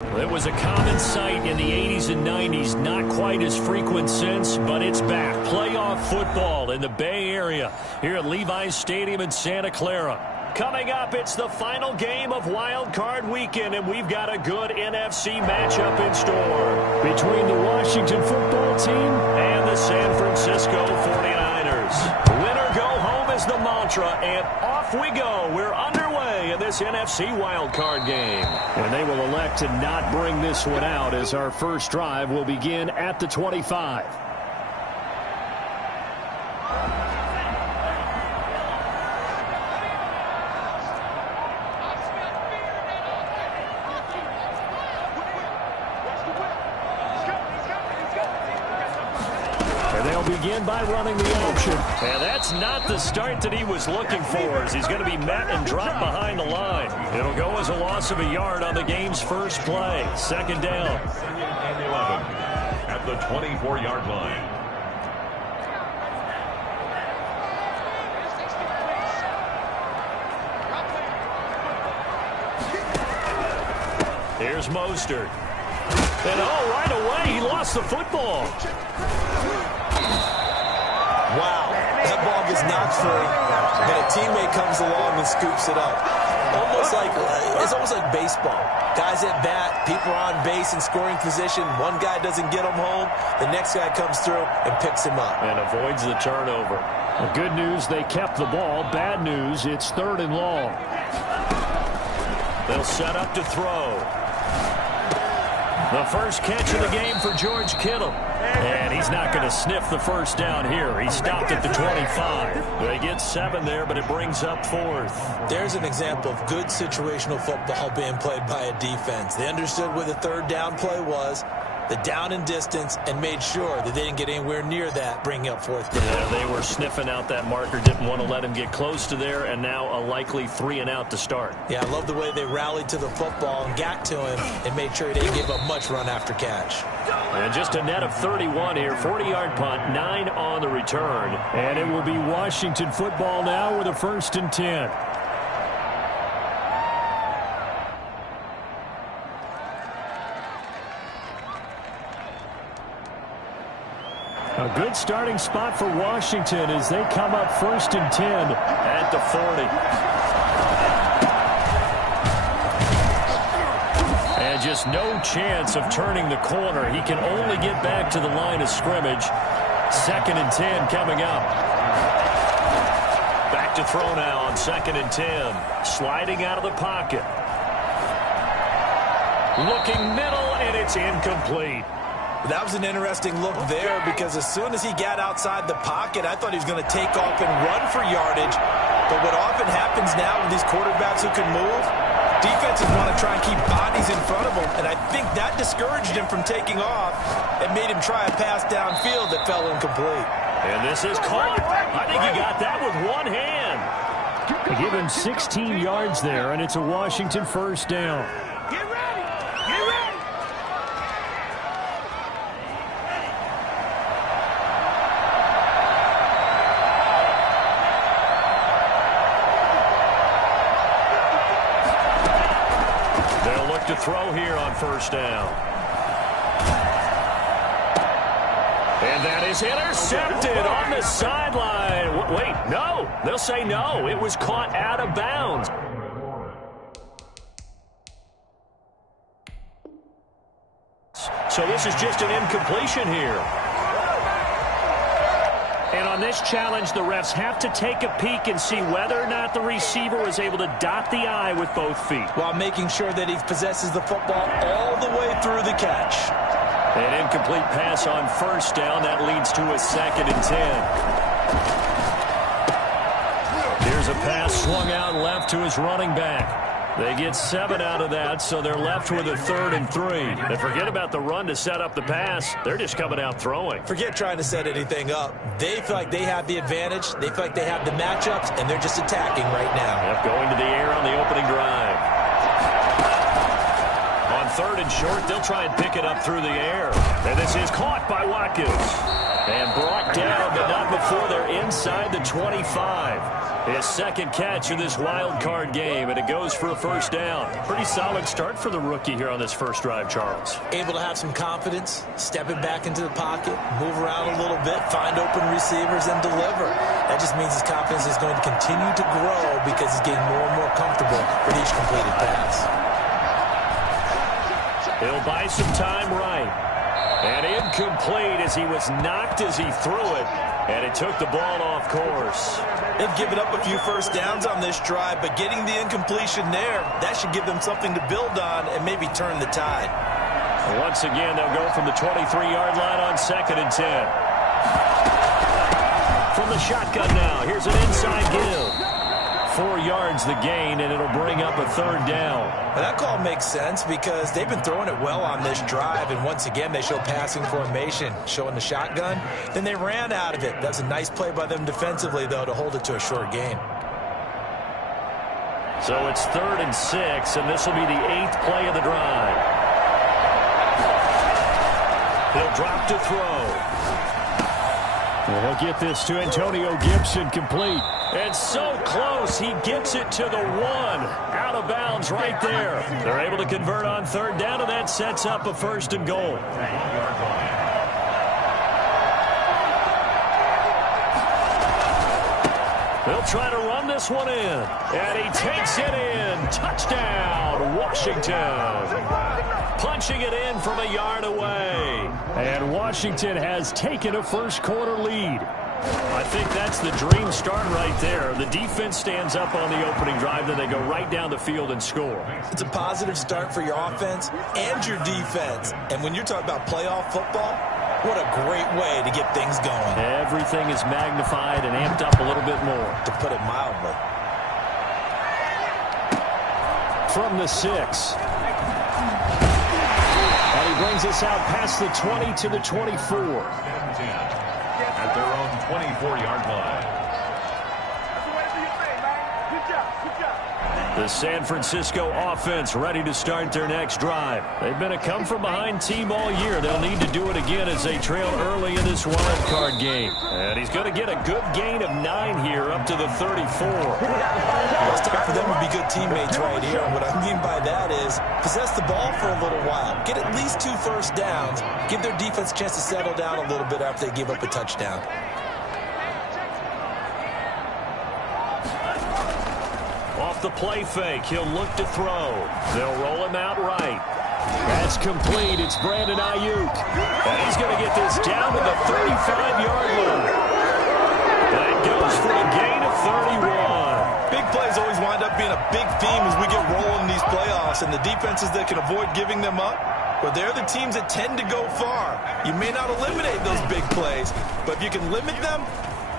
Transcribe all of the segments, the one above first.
It was a common sight in the 80s and 90s, not quite as frequent since, but it's back. Playoff football in the Bay Area here at Levi's Stadium in Santa Clara. Coming up, it's the final game of Wild Card Weekend, and we've got a good NFC matchup in store between the Washington football team and the San Francisco 49ers. Winner go home is the mantra, and off we go. We're underway in this NFC Wild Card game. And they will elect to not bring this one out as our first drive will begin at the 25. Begin by running the option. And that's not the start that he was looking for, as he's going to be met and dropped behind the line. It'll go as a loss of a yard on the game's first play. Second down. And 11 at the 24-yard line. Here's Mostert. And right away, he lost the football. Wow, that ball gets knocked free, and a teammate comes along and scoops it up. It's almost like baseball. Guys at bat, people are on base in scoring position. One guy doesn't get him home, the next guy comes through and picks him up. And avoids the turnover. Well, good news, they kept the ball. Bad news, it's 3rd and long. They'll set up to throw. The first catch of the game for George Kittle. And he's not going to sniff the first down here. He stopped at the 25. They get 7 there, but it brings up 4th. There's an example of good situational football being played by a defense. They understood where the 3rd down play was, the down and distance, and made sure that they didn't get anywhere near that, bringing up 4th down. Yeah, they were sniffing out that marker, didn't want to let him get close to there, and now a likely 3 and out to start. Yeah, I love the way they rallied to the football and got to him and made sure he didn't give up much run after catch. And just a net of 31 here, 40-yard punt, 9 on the return. And it will be Washington football now with a 1st and 10. A good starting spot for Washington as they come up 1st and 10 at the 40. And just no chance of turning the corner. He can only get back to the line of scrimmage. 2nd and 10 coming up. Back to throw now on 2nd and 10. Sliding out of the pocket. Looking middle, and it's incomplete. That was an interesting look there because as soon as he got outside the pocket, I thought he was going to take off and run for yardage. But what often happens now with these quarterbacks who can move, defenses want to try and keep bodies in front of them, and I think that discouraged him from taking off and made him try a pass downfield that fell incomplete. And this is caught. I think he got that with one hand. They give him 16 yards there, and it's a Washington 1st down. Get ready! Get ready! To throw here on 1st down. And that is intercepted on the sideline. Wait, no. They'll say no. It was caught out of bounds. So this is just an incompletion here. And on this challenge, the refs have to take a peek and see whether or not the receiver was able to dot the I with both feet. While making sure that he possesses the football all the way through the catch. An incomplete pass on 1st down. That leads to a 2nd and 10. Here's a pass swung out left to his running back. They get 7 out of that, so they're left with a 3rd and 3. And forget about the run to set up the pass. They're just coming out throwing. Forget trying to set anything up. They feel like they have the advantage. They feel like they have the matchups, and they're just attacking right now. Yep, going to the air on the opening drive. On 3rd and short, they'll try and pick it up through the air. And this is caught by Watkins. And brought down, but not before they're inside the 25. His second catch of this wild card game, and it goes for a first down. Pretty solid start for the rookie here on this first drive, Charles. Able to have some confidence, stepping back into the pocket, move around a little bit, find open receivers, and deliver. That just means his confidence is going to continue to grow because he's getting more and more comfortable with each completed pass. He'll buy some time right. And incomplete as he was knocked as he threw it. And it took the ball off course. They've given up a few first downs on this drive, but getting the incompletion there, that should give them something to build on and maybe turn the tide. Once again, they'll go from the 23-yard line on 2nd and 10. From the shotgun now, here's an inside give. 4 yards the gain, and it'll bring up a third down. Well, that call makes sense because they've been throwing it well on this drive, and once again they show passing formation, showing the shotgun. Then they ran out of it. That's a nice play by them defensively, though, to hold it to a short gain. So it's 3rd and 6, and this will be the 8th play of the drive. He'll drop to throw. And he'll get this to Antonio Gibson, complete. And so close, he gets it to the 1. Out of bounds right there. They're able to convert on 3rd down, and that sets up a 1st and goal. They'll try to run this one in. And he takes it in. Touchdown, Washington. Punching it in from a yard away. And Washington has taken a first-quarter lead. I think that's the dream start right there. The defense stands up on the opening drive, then they go right down the field and score. It's a positive start for your offense and your defense. And when you're talking about playoff football, what a great way to get things going. Everything is magnified and amped up a little bit more. To put it mildly. From the 6. And he brings us out past the 20 to the 24. At their own 24-yard line. The San Francisco offense ready to start their next drive. They've been a come-from-behind team all year. They'll need to do it again as they trail early in this wild card game. And he's going to get a good gain of 9 here up to the 34. It's time for them to be good teammates right here. And what I mean by that is possess the ball for a little while. Get at least 2 first downs. Give their defense a chance to settle down a little bit after they give up a touchdown. Off the play fake, he'll look to throw. They'll roll him out right. That's complete. It's Brandon Ayuk. And he's going to get this down to the 35-yard line. That goes for a gain of 31. Big plays always wind up being a big theme as we get rolling in these playoffs, and the defenses that can avoid giving them up, well, they're the teams that tend to go far. You may not eliminate those big plays, but if you can limit them,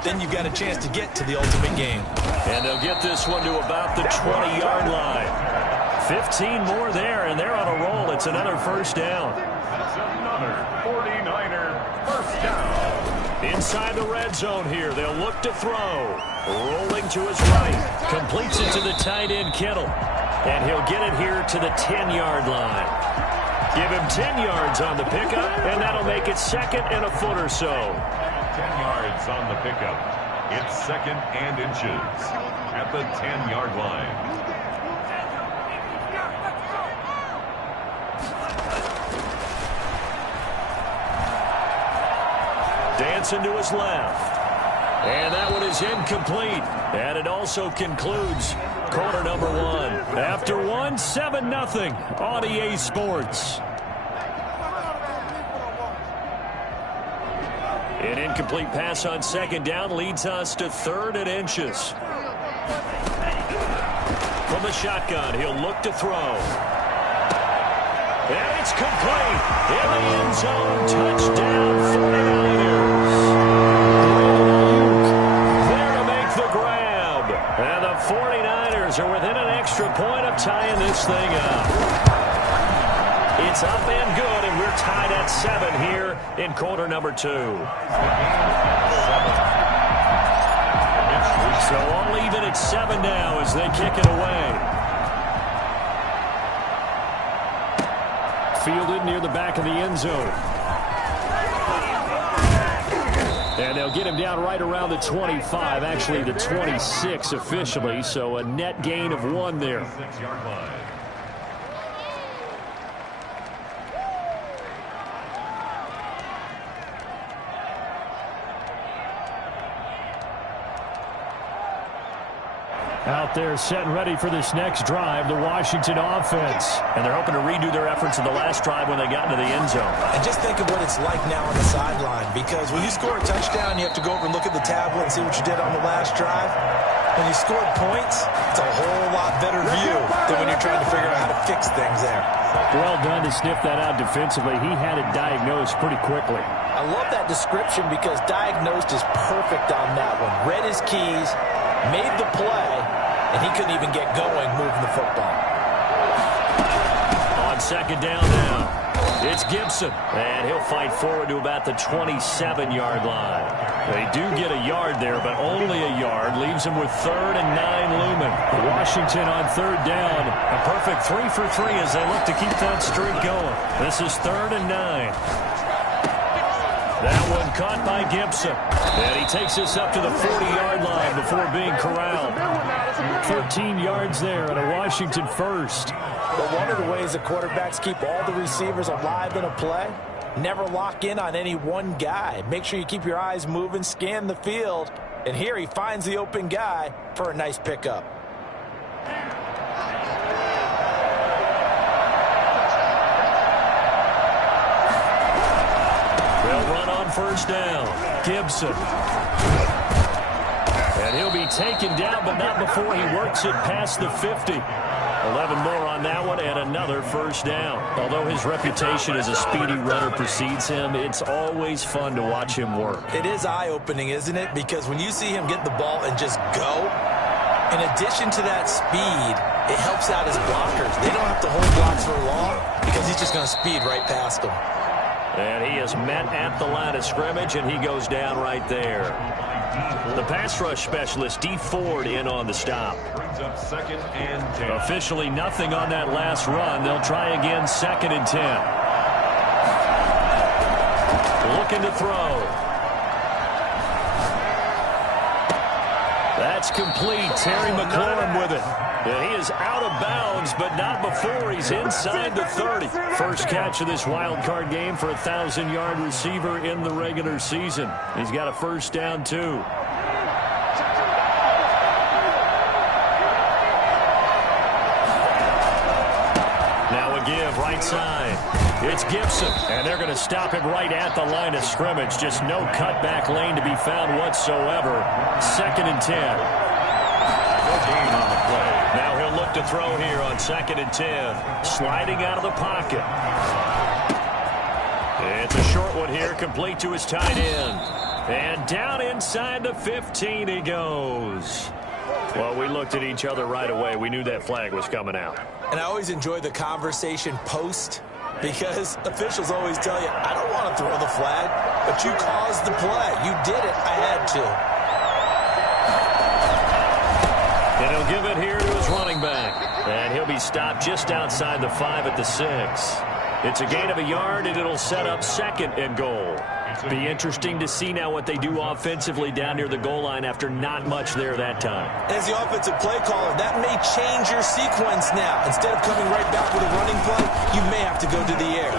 then you've got a chance to get to the ultimate game. And they'll get this one to about the 20-yard line. 15 more there, and they're on a roll. It's another first down. That's another 49er first down. Inside the red zone here. They'll look to throw. Rolling to his right. Completes it to the tight end, Kittle. And he'll get it here to the 10-yard line. Give him 10 yards on the pickup, and that'll make it 2nd and a foot or so. 10 yards on the pickup. It's 2nd and inches at the 10-yard line. Dancing to his left. And that one is incomplete. And it also concludes quarter number 1. After 1, 7-0 on EA Sports. An incomplete pass on 2nd down leads us to 3rd and inches. From the shotgun, he'll look to throw. And it's complete. In the end zone, touchdown 49ers. There to make the grab. And the 49ers are within an extra point of tying this thing up. It's up and good, and we're tied at 7 here in quarter number 2. So all even at 7 now as they kick it away. Fielded near the back of the end zone. And they'll get him down right around the 25, actually the 26 officially, so a net gain of 1 there. 6-yard line. Out there set and ready for this next drive, the Washington offense. And they're hoping to redo their efforts in the last drive when they got into the end zone. And just think of what it's like now on the sideline, because when you score a touchdown, you have to go over and look at the tablet and see what you did on the last drive. When you scored points, it's a whole lot better view than when you're trying to figure out how to fix things there. Well done to sniff that out defensively. He had it diagnosed pretty quickly. I love that description because diagnosed is perfect on that one. Read his keys, made the play, and he couldn't even get going moving the football. On second down now, it's Gibson. And he'll fight forward to about the 27-yard line. They do get a yard there, but only a yard. Leaves them with 3rd and 9 looming. Washington on 3rd down. A perfect 3 for 3 as they look to keep that streak going. This is 3rd and 9. That one caught by Gibson. And he takes this up to the 40-yard line before being corralled. 13 yards there and a Washington first. But one of the ways the quarterbacks keep all the receivers alive in a play, never lock in on any one guy. Make sure you keep your eyes moving, scan the field. And here he finds the open guy for a nice pickup. They'll run on first down. Gibson. And he'll be taken down, but not before he works it past the 50. 11 more on that one and another first down. Although his reputation as a speedy runner precedes him, it's always fun to watch him work. It is eye-opening, isn't it? Because when you see him get the ball and just go, in addition to that speed, it helps out his blockers. They don't have to hold blocks for long because he's just going to speed right past them. And he is met at the line of scrimmage, and he goes down right there. The pass rush specialist, D. Ford, in on the stop. Brings up 2nd and 10. Officially nothing on that last run. They'll try again 2nd and 10. Looking to throw. That's complete. Terry McLaurin with it. And he is out of bounds, but not before he's inside the 30. First catch of this wild card game for a 1,000-yard receiver in the regular season. He's got a first down, too. Now a give right side. It's Gibson, and they're going to stop him right at the line of scrimmage. Just no cutback lane to be found whatsoever. 2nd and 10. No gain on the play. Now he'll look to throw here on 2nd and 10. Sliding out of the pocket. It's a short one here, complete to his tight end. And down inside the 15 he goes. Well, we looked at each other right away. We knew that flag was coming out. And I always enjoy the conversation post because officials always tell you, I don't want to throw the flag, but you caused the play. You did it. I had to. And he'll give it here to his running back. And he'll be stopped just outside the 5 at the 6. It's a gain of a yard, and it'll set up 2nd and goal. Be interesting to see now what they do offensively down near the goal line after not much there that time. As the offensive play caller, that may change your sequence now. Instead of coming right back with a running play, you may have to go to the air.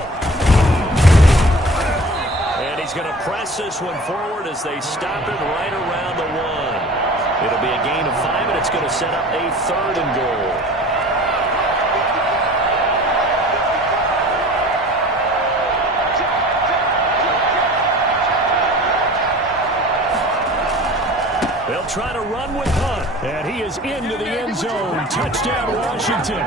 And he's going to press this one forward as they stop it right around the 1. It'll be a gain of 5, and it's going to set up a 3rd and goal. They'll try to run with Hunt. And he is into the end zone. Touchdown, Washington.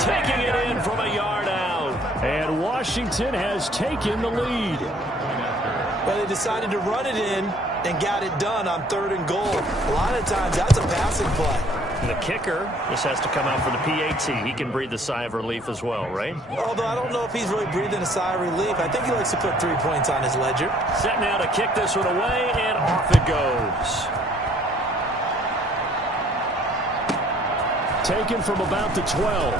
Taking it in from a yard out. And Washington has taken the lead. Well, they decided to run it in and got it done on 3rd and goal. A lot of times, that's a passing play. The kicker just has to come out for the PAT. He can breathe a sigh of relief as well, right? Although I don't know if he's really breathing a sigh of relief. I think he likes to put 3 points on his ledger. Set now to kick this one away, and off it goes. Taken from about the 12.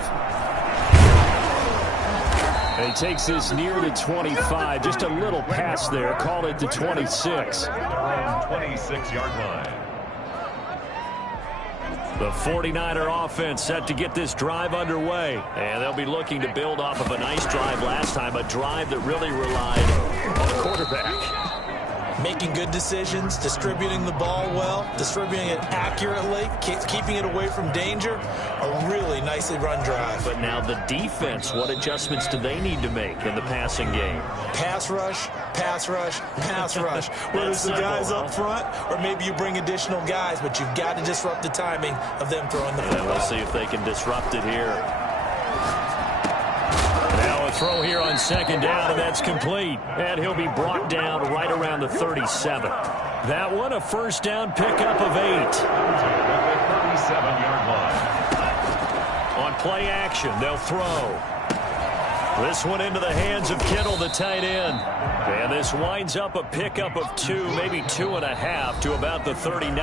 And he takes this near the 25. Just a little pass there. Called it the 26. 26-yard line. The 49er offense set to get this drive underway. And they'll be looking to build off of a nice drive last time, a drive that really relied on the quarterback. Making good decisions, distributing the ball well, distributing it accurately, keeping it away from danger. A really nicely run drive. But now the defense, what adjustments do they need to make in the passing game? Pass rush, pass rush, pass rush. Whether it's the guys up front or maybe you bring additional guys, but you've got to disrupt the timing of them throwing the football. And we'll see if they can disrupt it here. Now a throw here on second down, and that's complete. And he'll be brought down right around the 37. That one, a first down pickup of 8. At the 37-yard line. On play action, they'll throw. This one into the hands of Kittle, the tight end. And this winds up a pickup of 2, maybe 2.5 to about the 39.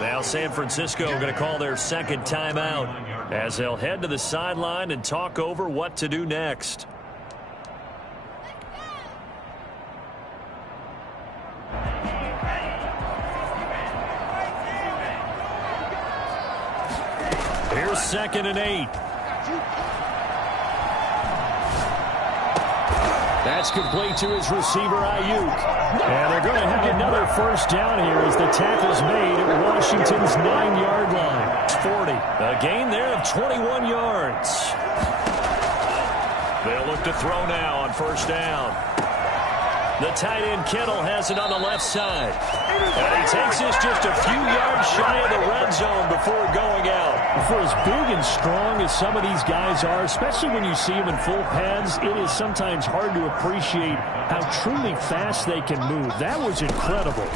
Now San Francisco going to call their second timeout as they'll head to the sideline and talk over what to do next. Here's 2nd and 8. That's complete to his receiver, Ayuk. And they're going to have another first down here as the tackle's made at Washington's 9-yard line. 40. A gain there of 21 yards. They'll look to throw now on first down. The tight end Kittle has it on the left side. And he takes this just a few yards shy of the red zone before going out. For as big and strong as some of these guys are, especially when you see them in full pads, it is sometimes hard to appreciate how truly fast they can move. That was incredible.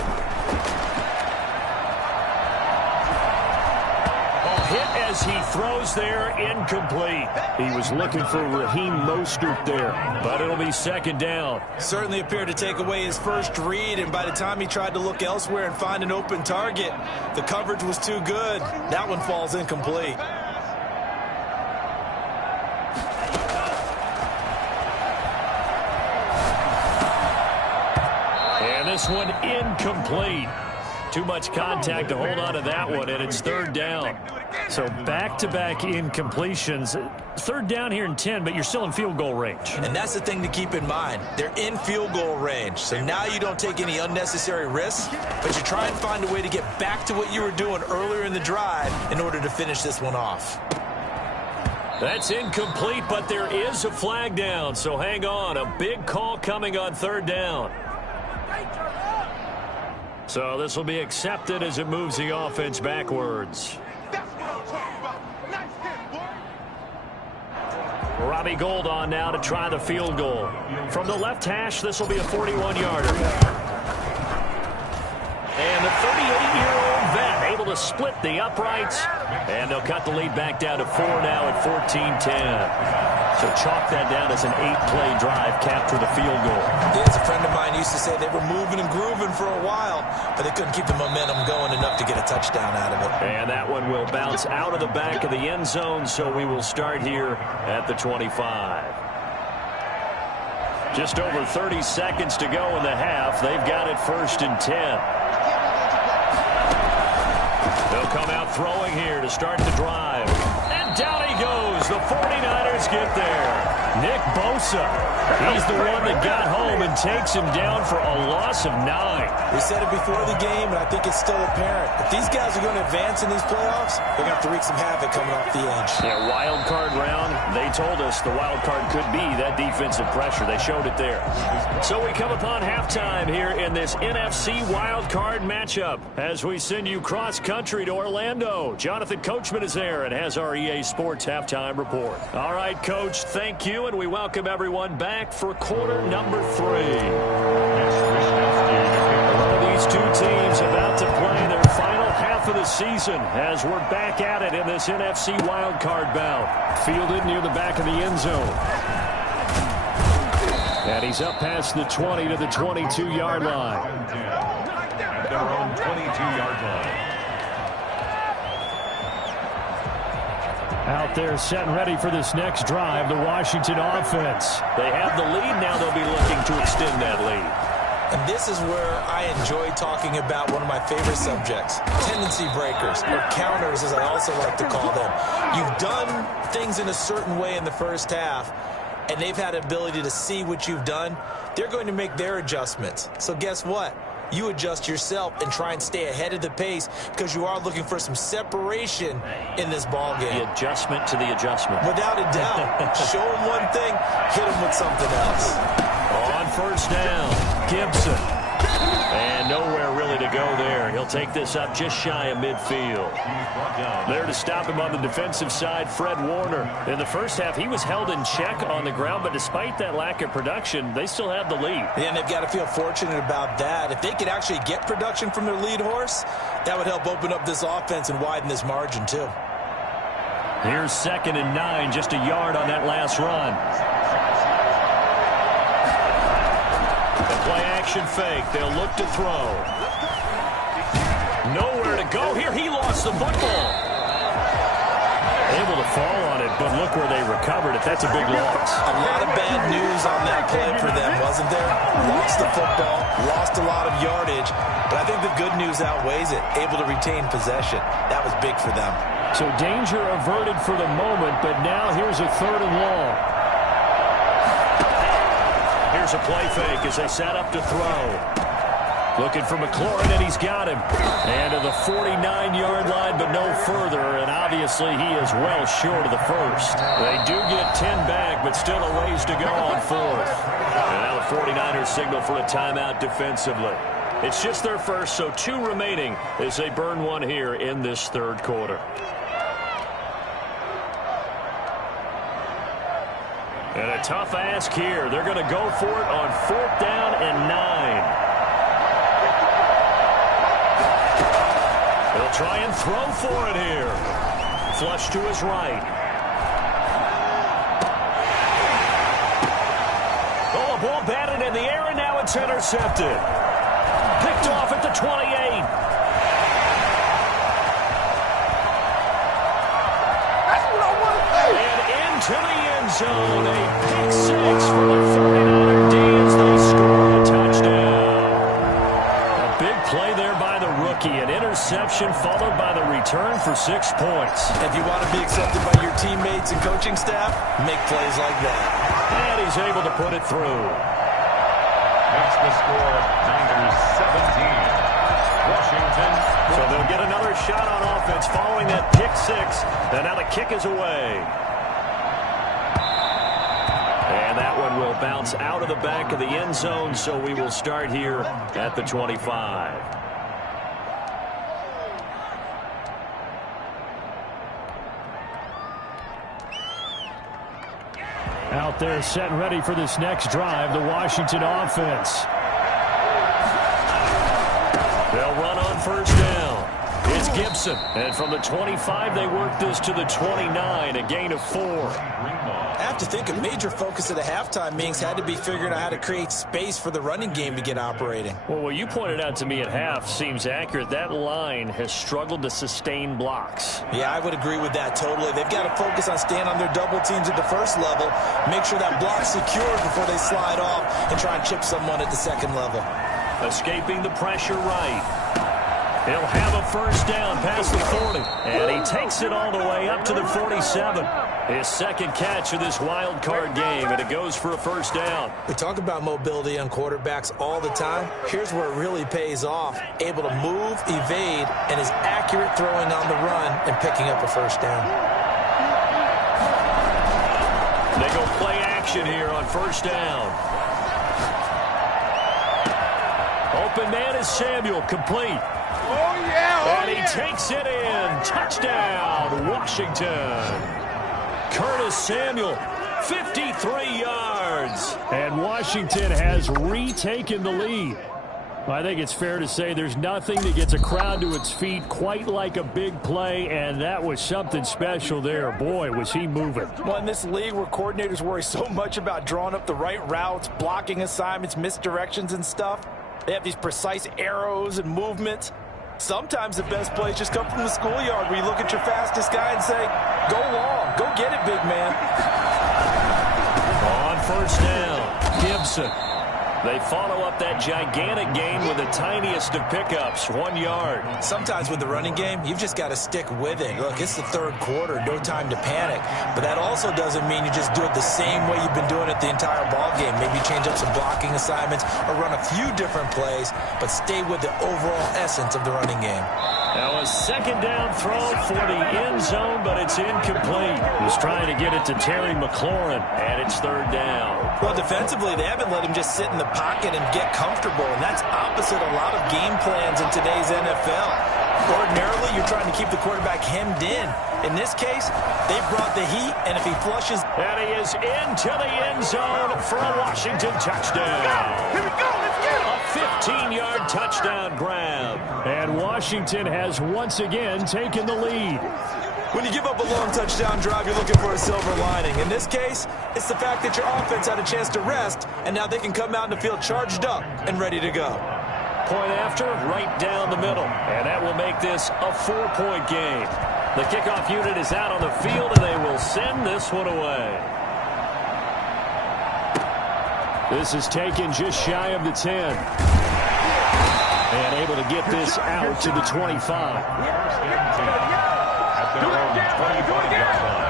Hit as he throws there, incomplete. He was looking for Raheem Mostert there, but it'll be second down. Certainly appeared to take away his first read, and by the time he tried to look elsewhere and find an open target, the coverage was too good. That one falls incomplete. And this one incomplete. Too much contact to hold on to that one, and it's third down. So back-to-back incompletions. Third down here in 10, but you're still in field goal range. And that's the thing to keep in mind. They're in field goal range. So now you don't take any unnecessary risks, but you try and find a way to get back to what you were doing earlier in the drive in order to finish this one off. That's incomplete, but there is a flag down, so hang on. A big call coming on third down. So this will be accepted as it moves the offense backwards. Robbie Gould on now to try the field goal. From the left hash, this will be a 41-yarder. And the 38-year-old vet able to split the uprights. And they'll cut the lead back down to 4 now at 14-10. So chalk that down as an 8-play drive, capture the field goal. As a friend of mine used to say, they were moving and grooving for a while, but they couldn't keep the momentum going enough to get a touchdown out of it. And that one will bounce out of the back of the end zone, so we will start here at the 25. Just over 30 seconds to go in the half. They've got it 1st and 10. They'll come out throwing here to start the drive. And down he goes. The 49ers get there. Nick Bosa, he's the one that got home and takes him down for a loss of 9. We said it before the game, and I think it's still apparent. If these guys are going to advance in these playoffs, they're going to have to wreak some havoc coming off the edge. Yeah, wild card round. They told us the wild card could be that defensive pressure. They showed it there. So we come upon halftime here in this NFC wild card matchup as we send you cross country to Orlando. Jonathan Coachman is there and has our EA Sports halftime report. All right, Coach, thank you, and we welcome everyone back for quarter number 3. These two teams about to play their final half of the season as we're back at it in this NFC wildcard bout. Fielded near the back of the end zone. And he's up past the 20 to the 22-yard line. At their own 22-yard line. Out there set and ready for this next drive, the Washington offense. They have the lead. Now they'll be looking to extend that lead. And this is where I enjoy talking about one of my favorite subjects, tendency breakers, or counters as I also like to call them. You've done things in a certain way in the first half, and they've had the ability to see what you've done. They're going to make their adjustments. So guess what? You adjust yourself and try and stay ahead of the pace because you are looking for some separation in this ball game. The adjustment to the adjustment. Without a doubt. Show them one thing, hit them with something else. On first down, Gibson. And nowhere really to go there. He'll take this up just shy of midfield. There to stop him on the defensive side, Fred Warner. In the first half, he was held in check on the ground, but despite that lack of production, they still have the lead. And they've got to feel fortunate about that. If they could actually get production from their lead horse, that would help open up this offense and widen this margin too. Here's 2nd and 9, just a yard on that last run. Play action fake. They'll look to throw. Nowhere to go here. He lost the football. Able to fall on it, but look where they recovered it. That's a big loss. A lot of bad news on that play for them, wasn't there? Lost the football, lost a lot of yardage, but I think the good news outweighs it. Able to retain possession. That was big for them. So danger averted for the moment, but now here's a 3rd and long. Here's a play fake as they set up to throw. Looking for McLaurin, and he's got him. And to the 49-yard line, but no further. And obviously, he is well short of the first. They do get 10 back, but still a ways to go on 4th. And now the 49ers signal for a timeout defensively. It's just their first, so 2 remaining as they burn one here in this 3rd quarter. And a tough ask here. They're going to go for it on 4th down and 9. He'll try and throw for it here. Flush to his right. Oh, a ball batted in the air, and now it's intercepted. Picked off at the 28. To the end zone, a pick 6 for the 49er D as they score a touchdown. A big play there by the rookie, an interception followed by the return for 6 points. If you want to be accepted by your teammates and coaching staff, make plays like that. And he's able to put it through. Makes the score Niners 17. Washington. So they'll get another shot on offense following that pick 6, and now the kick is away. And that one will bounce out of the back of the end zone, so we will start here at the 25. Out there set and ready for this next drive, the Washington offense. They'll run on first down. It's Gibson. And from the 25, they work this to the 29, a gain of 4. I have to think a major focus of the halftime meetings had to be figuring out how to create space for the running game to get operating. Well, what you pointed out to me at half seems accurate. That line has struggled to sustain blocks. Yeah, I would agree with that totally. They've got to focus on staying on their double teams at the first level, make sure that block's secured before they slide off and try and chip someone at the second level. Escaping the pressure right. He'll have a first down past the 40. And he takes it all the way up to the 47. His second catch of this wild card game, and it goes for a first down. We talk about mobility on quarterbacks all the time. Here's where it really pays off. Able to move, evade, and is accurate throwing on the run and picking up a first down. They go play action here on first down. Open man is Samuel, complete. Oh, yeah, And he takes it in. Touchdown, Washington. Curtis Samuel, 53 yards. And Washington has retaken the lead. I think it's fair to say there's nothing that gets a crowd to its feet quite like a big play, and that was something special there. Boy, was he moving. Well, in this league where coordinators worry so much about drawing up the right routes, blocking assignments, misdirections and stuff, they have these precise arrows and movements. Sometimes the best plays just come from the schoolyard where you look at your fastest guy and say, go long, go get it, big man. On first down, Gibson. They follow up that gigantic gain with the tiniest of pickups, 1 yard. Sometimes with the running game, you've just got to stick with it. Look, it's the third quarter, no time to panic. But that also doesn't mean you just do it the same way you've been doing it the entire ball game. Maybe change up some blocking assignments or run a few different plays, but stay with the overall essence of the running game. Now a second down throw for the end zone, but it's incomplete. He's trying to get it to Terry McLaurin, and it's third down. Well, defensively, they haven't let him just sit in the pocket and get comfortable, and that's opposite a lot of game plans in today's NFL. Ordinarily, you're trying to keep the quarterback hemmed in. In this case, they brought the heat, and if he flushes... And he is into the end zone for a Washington touchdown. Here we go. Let's get it. A 15-yard touchdown grab. And Washington has once again taken the lead. When you give up a long touchdown drive, you're looking for a silver lining. In this case, it's the fact that your offense had a chance to rest, and now they can come out in the field charged up and ready to go. Point after, right down the middle. And that will make this a 4-point game. The kickoff unit is out on the field, and they will send this one away. This is taken just shy of the 10. And able to get this out to the 25. At their own 25-yard line.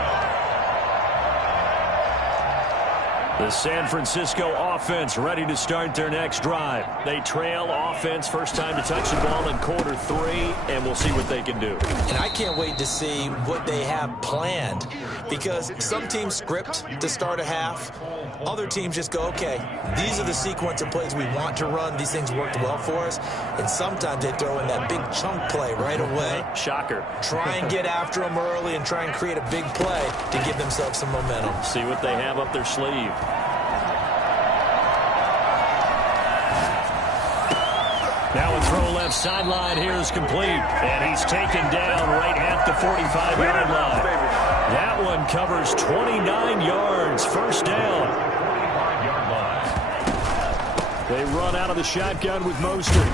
The San Francisco offense ready to start their next drive. They trail offense first time to touch the ball in quarter 3, and we'll see what they can do. And I can't wait to see what they have planned, because some teams script to start a half. Other teams just go, okay, these are the sequence of plays we want to run. These things worked well for us. And sometimes they throw in that big chunk play right away. Shocker. Try and get after them early and try and create a big play to give themselves some momentum. See what they have up their sleeve. Now a throw left sideline here is complete. And he's taken down right at the 45-yard line. That one covers 29 yards. First down. They run out of the shotgun with Mostert.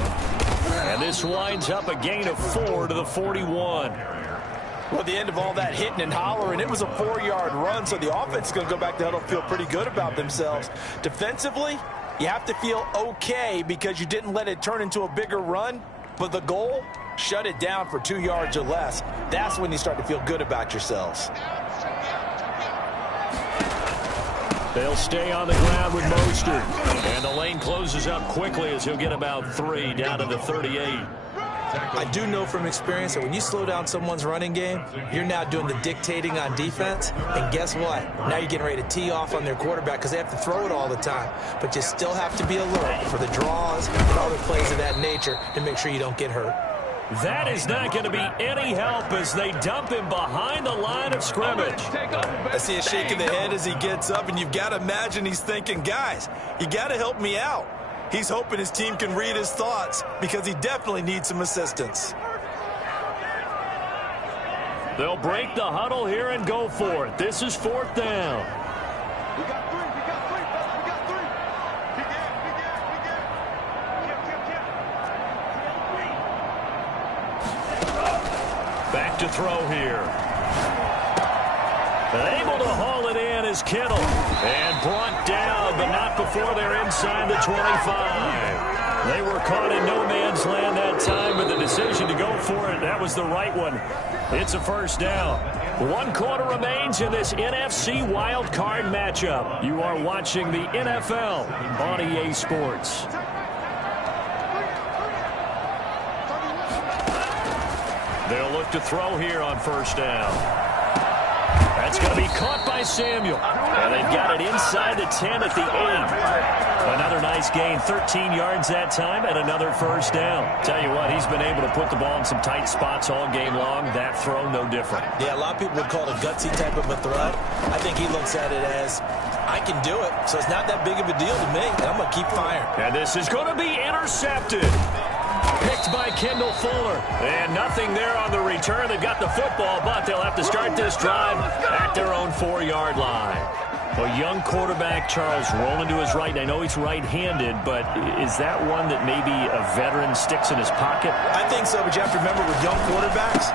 And this winds up a gain of 4 to the 41. Well, at the end of all that hitting and hollering, it was a 4-yard run, so the offense is going to go back to huddle, feel pretty good about themselves. Defensively, you have to feel okay because you didn't let it turn into a bigger run, but the goal, shut it down for 2 yards or less. That's when you start to feel good about yourselves. They'll stay on the ground with Mostert. And the lane closes up quickly as he'll get about 3 down to the 38. I do know from experience that when you slow down someone's running game, you're now doing the dictating on defense. And guess what? Now you're getting ready to tee off on their quarterback because they have to throw it all the time. But you still have to be alert for the draws and other plays of that nature to make sure you don't get hurt. That is not going to be any help as they dump him behind the line of scrimmage. I see a shake of the head as he gets up, and you've got to imagine he's thinking, guys, you got to help me out. He's hoping his team can read his thoughts because he definitely needs some assistance. They'll break the huddle here and go for it. This is 4th down. We got 3. We got 3. We got 3. Back to throw here. Able to haul it in is Kittle. And brought down, but not before they're inside the 25. They were caught in no man's land that time, but the decision to go for it, that was the right one. It's a first down. 1 quarter remains in this NFC wild card matchup. You are watching the NFL on EA Sports. They'll look to throw here on first down. That's going to be caught by Samuel. And they've got it inside the 10 at the 8. Another nice gain, 13 yards that time, and another first down. Tell you what, he's been able to put the ball in some tight spots all game long. That throw, no different. Yeah, a lot of people would call it a gutsy type of a throw. I think he looks at it as, I can do it, so it's not that big of a deal to me, and I'm going to keep firing. And this is going to be intercepted. Picked by Kendall Fuller. And nothing there on the return. They've got the football, but they'll have to start this drive at their own 4-yard line. Well, young quarterback Charles rolling to his right. And I know he's right-handed, but is that one that maybe a veteran sticks in his pocket? I think so, but you have to remember with young quarterbacks,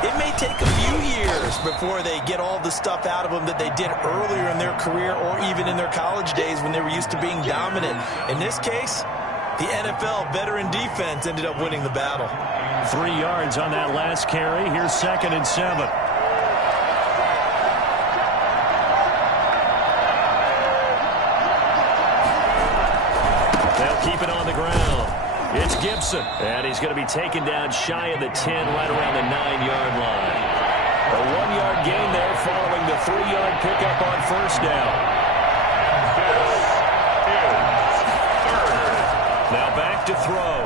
it may take a few years before they get all the stuff out of them that they did earlier in their career or even in their college days when they were used to being dominant. In this case, the NFL veteran defense ended up winning the battle. 3 yards on that last carry. Here's 2nd and 7. They'll keep it on the ground. It's Gibson, and he's going to be taken down shy of the 10, right around the 9-yard line. A 1-yard gain there following the 3-yard pickup on first down. Now back to throw.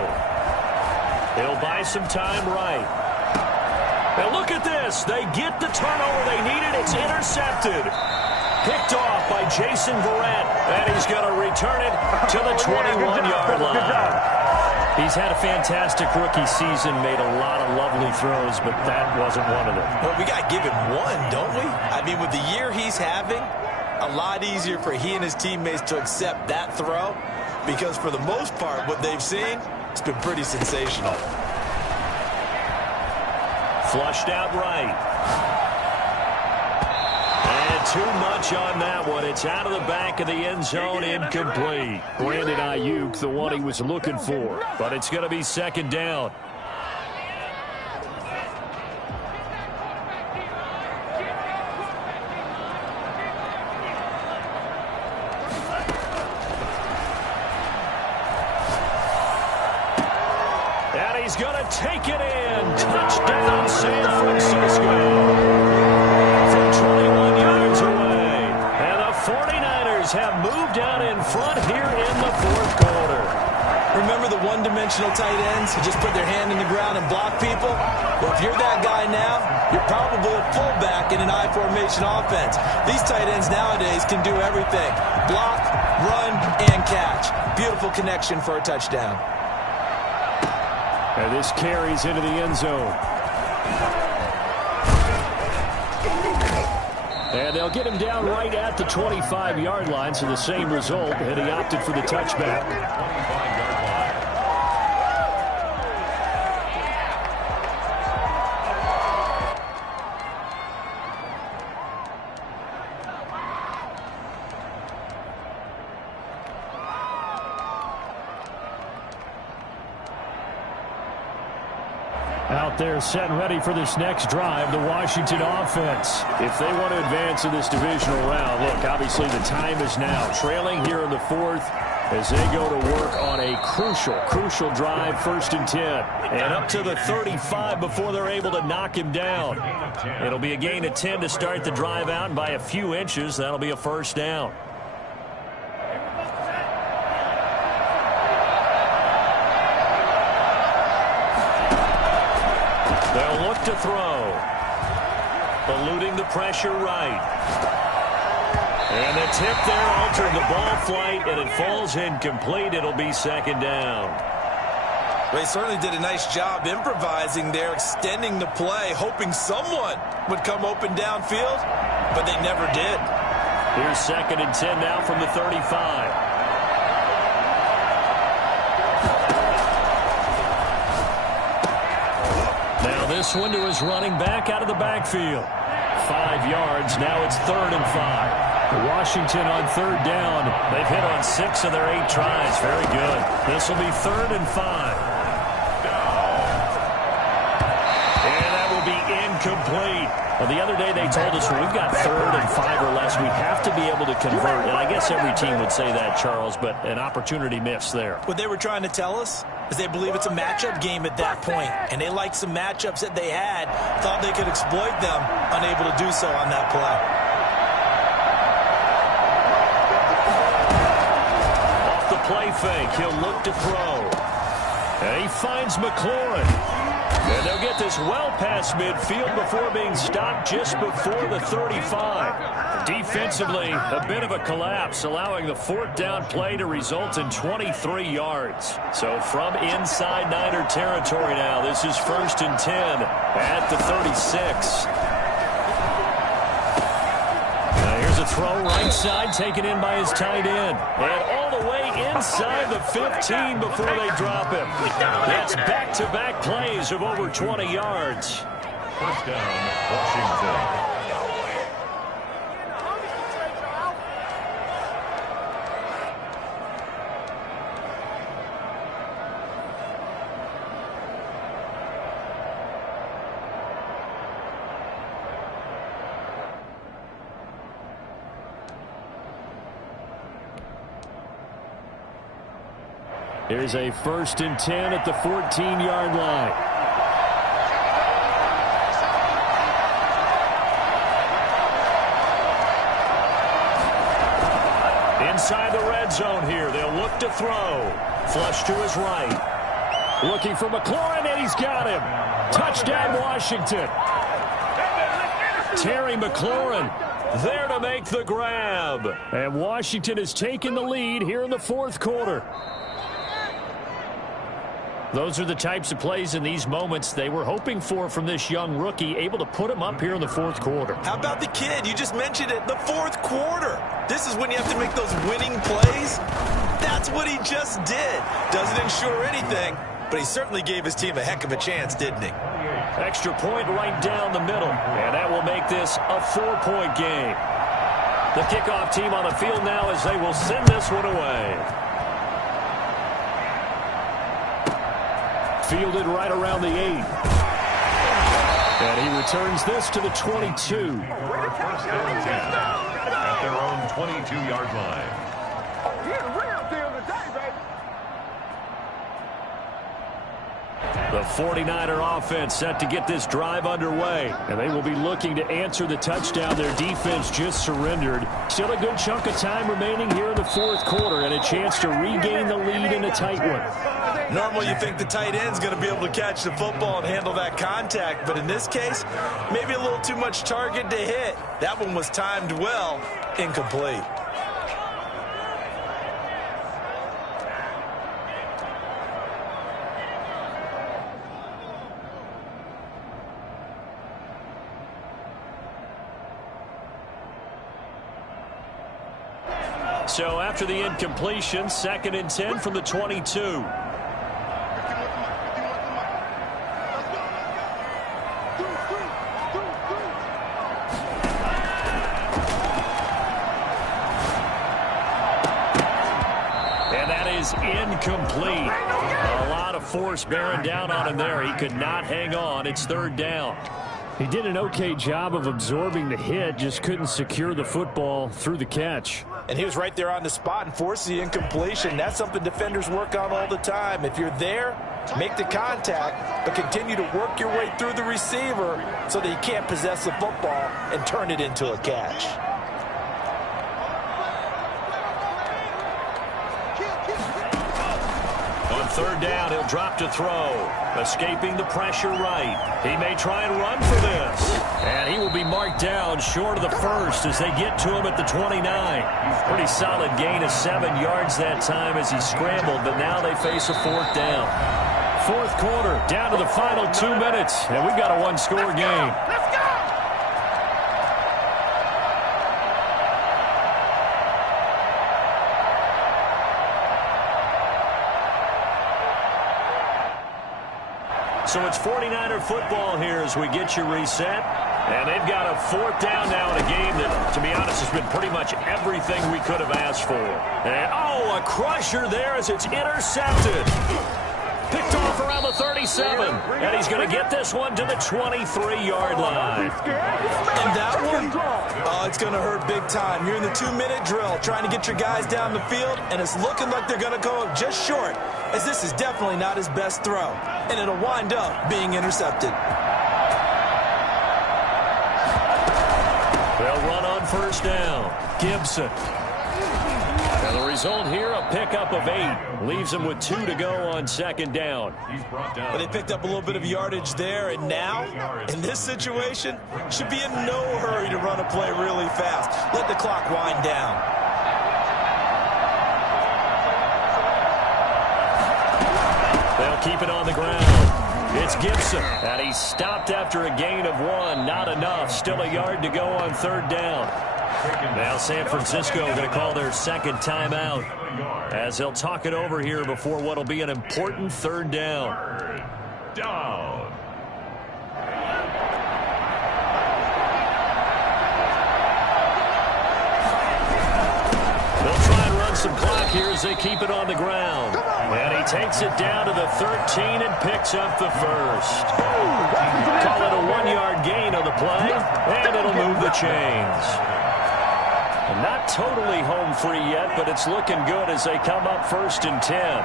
He'll buy some time right. Now look at this. They get the turnover they needed. It's intercepted. Picked off by Jason Verrett, and he's going to return it to the 21-yard line. He's had a fantastic rookie season, made a lot of lovely throws, but that wasn't one of them. Well, we got to give him one, don't we? I mean, with the year he's having, a lot easier for he and his teammates to accept that throw because for the most part, what they've seen, it's been pretty sensational. Flushed out right. And too much on that one. It's out of the back of the end zone, incomplete. Brandon Ayuk, the one he was looking for. But it's going to be 2nd down. And he's going to take it in. Touchdown, San Francisco. From 21 yards away. And the 49ers have moved out in front here in the 4th quarter. Remember the one-dimensional tight ends who just put their hand in the ground and block people? Well, if you're that guy now, you're probably a fullback in an I-formation offense. These tight ends nowadays can do everything. Block, run, and catch. Beautiful connection for a touchdown. And this carries into the end zone. And they'll get him down right at the 25-yard line, so the same result, and he opted for the touchback. 25-yard line. Out there set and ready for this next drive, the Washington offense. If they want to advance in this divisional round, look, obviously the time is now. Trailing here in the 4th as they go to work on a crucial drive, 1st and 10. And up to the 35 before they're able to knock him down. It'll be a gain of 10 to start the drive out, and by a few inches, that'll be a 1st down. They'll look to throw. Eluding the pressure right. And the tip there altered the ball flight, and it falls incomplete. It'll be 2nd down. They certainly did a nice job improvising there, extending the play, hoping someone would come open downfield, but they never did. Here's 2nd and 10 now from the 35. This one to his running back out of the backfield. 5 yards. Now it's 3rd and 5. Washington on 3rd down. They've hit on 6 of their 8 tries. Very good. This will be 3rd and 5. And that will be incomplete. Well, the other day they told us when we've got 3rd and 5 or less, we have to be able to convert. And I guess every team would say that, Charles, but an opportunity missed there. What they were trying to tell us is they believe it's a matchup game at that point, and they liked some matchups that they had, thought they could exploit them, unable to do so on that play. Off the play fake, he'll look to throw. And he finds McLaurin. And they'll get this well past midfield before being stopped just before the 35. Defensively, a bit of a collapse, allowing the 4th down play to result in 23 yards. So from inside Niner territory now, this is 1st and 10 at the 36. Now here's a throw right side, taken in by his tight end. And all the way inside the 15 before they drop him. That's back-to-back plays of over 20 yards. First down, Washington. Here's a 1st and 10 at the 14-yard line. Inside the red zone here. They'll look to throw. Flush to his right. Looking for McLaurin, and he's got him. Touchdown, Washington. Terry McLaurin there to make the grab. And Washington has taken the lead here in the 4th quarter. Those are the types of plays in these moments they were hoping for from this young rookie, able to put him up here in the 4th quarter. How about the kid? You just mentioned it, the 4th quarter. This is when you have to make those winning plays. That's what he just did. Doesn't ensure anything, but he certainly gave his team a heck of a chance, didn't he? Extra point right down the middle, and that will make this a 4-point game. The kickoff team on the field now as they will send this one away. Fielded right around the 8. And he returns this to the 22. First and 10 at their own 22-yard line. Here's the real deal today, baby. The 49er offense set to get this drive underway. And they will be looking to answer the touchdown their defense just surrendered. Still a good chunk of time remaining here in the 4th quarter and a chance to regain the lead in a tight one. Normally you think the tight end's going to be able to catch the football and handle that contact, but in this case, maybe a little too much target to hit. That one was timed well, incomplete. So after the incompletion, 2nd and 10 from the 22. Incomplete. A lot of force bearing down on him there. He could not hang on. It's 3rd down. He did an okay job of absorbing the hit, just couldn't secure the football through the catch. And he was right there on the spot and forced the incompletion. That's something defenders work on all the time. If you're there, make the contact, but continue to work your way through the receiver so that he can't possess the football and turn it into a catch. On 3rd down, he'll drop to throw. Escaping the pressure right. He may try and run for this. And he will be marked down short of the 1st as they get to him at the 29. Pretty solid gain of 7 yards that time as he scrambled, but now they face a 4th down. 4th quarter, down to the final 2 minutes, and we've got a 1-score game. Let's go! So it's 49er football here as we get you reset. And they've got a 4th down now in a game that, to be honest, has been pretty much everything we could have asked for. And, a crusher there as it's intercepted. Picked off around the 37. And he's going to get this one to the 23-yard line. And that one, it's going to hurt big time. You're in the 2-minute drill trying to get your guys down the field, and it's looking like they're going to go just short, as this is definitely not his best throw. And it'll wind up being intercepted. They'll run on 1st down. Gibson. And the result here, a pickup of 8. Leaves them with 2 to go on 2nd down. But they picked up a little bit of yardage there, and now, in this situation, should be in no hurry to run a play really fast. Let the clock wind down. They'll keep it on the ground. It's Gibson, and he's stopped after a gain of 1. Not enough. Still a yard to go on 3rd down. Now San Francisco going to call their second timeout as they'll talk it over here before what will be an important third down. Down. They'll try and run some clock here as they keep it on the ground. And he takes it down to the 13 and picks up the first. Call it a 1-yard gain on the play, and it'll move the chains. Not totally home free yet, but it's looking good as they come up 1st and 10.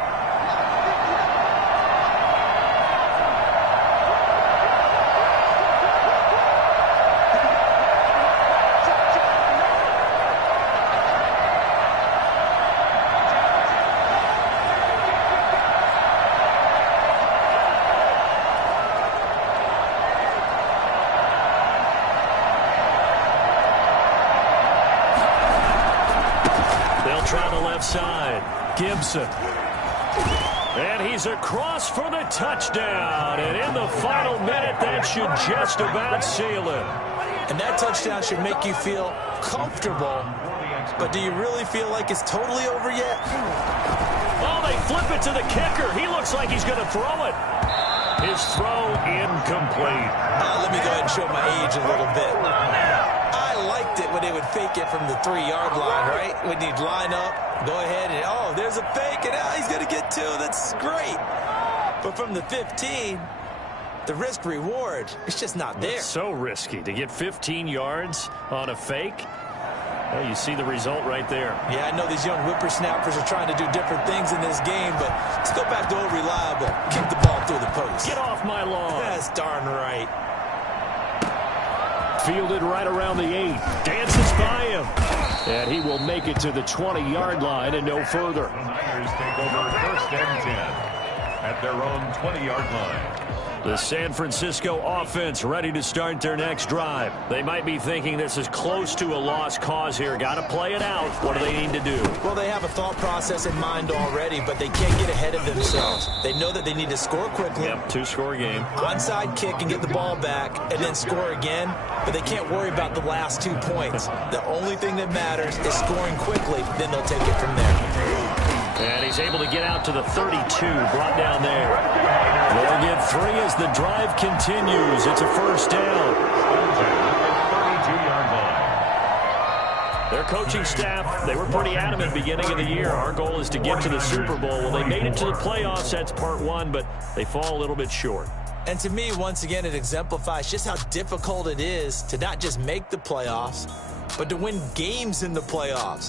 Try the left side. Gibson. And he's across for the touchdown. And in the final minute, that should just about seal it. And that touchdown should make you feel comfortable. But do you really feel like it's totally over yet? Oh, they flip it to the kicker. He looks like he's going to throw it. His throw incomplete. Let me go ahead and show my age a little bit. I liked it when they would fake it from the 3-yard line, right? When you'd line up, go ahead and, oh, there's a fake, and he's going to get 2. That's great. But from the 15, the risk-reward, it's just not there. It's so risky to get 15 yards on a fake. Well, you see the result right there. Yeah, I know these young whippersnappers are trying to do different things in this game, but let's go back to old reliable. Kick the ball through the post. Get off my lawn. That's darn right. Fielded right around the 8. Dances by him. And he will make it to the 20-yard line and no further. The Niners take over 1st and 10 at their own 20-yard line. The San Francisco offense ready to start their next drive. They might be thinking this is close to a lost cause here. Got to play it out. What do they need to do? Well, they have a thought process in mind already, but they can't get ahead of themselves. They know that they need to score quickly. Yep, 2-score game. Onside kick and get the ball back and then score again, but they can't worry about the last 2 points. The only thing that matters is scoring quickly, then they'll take it from there. And he's able to get out to the 32, brought down there. They'll get 3 as the drive continues. It's a first down. 32-yard line. Their coaching staff, they were pretty adamant beginning of the year. Our goal is to get to the Super Bowl. Well, they made it to the playoffs. That's part 1, but they fall a little bit short. And to me, once again, it exemplifies just how difficult it is to not just make the playoffs, but to win games in the playoffs.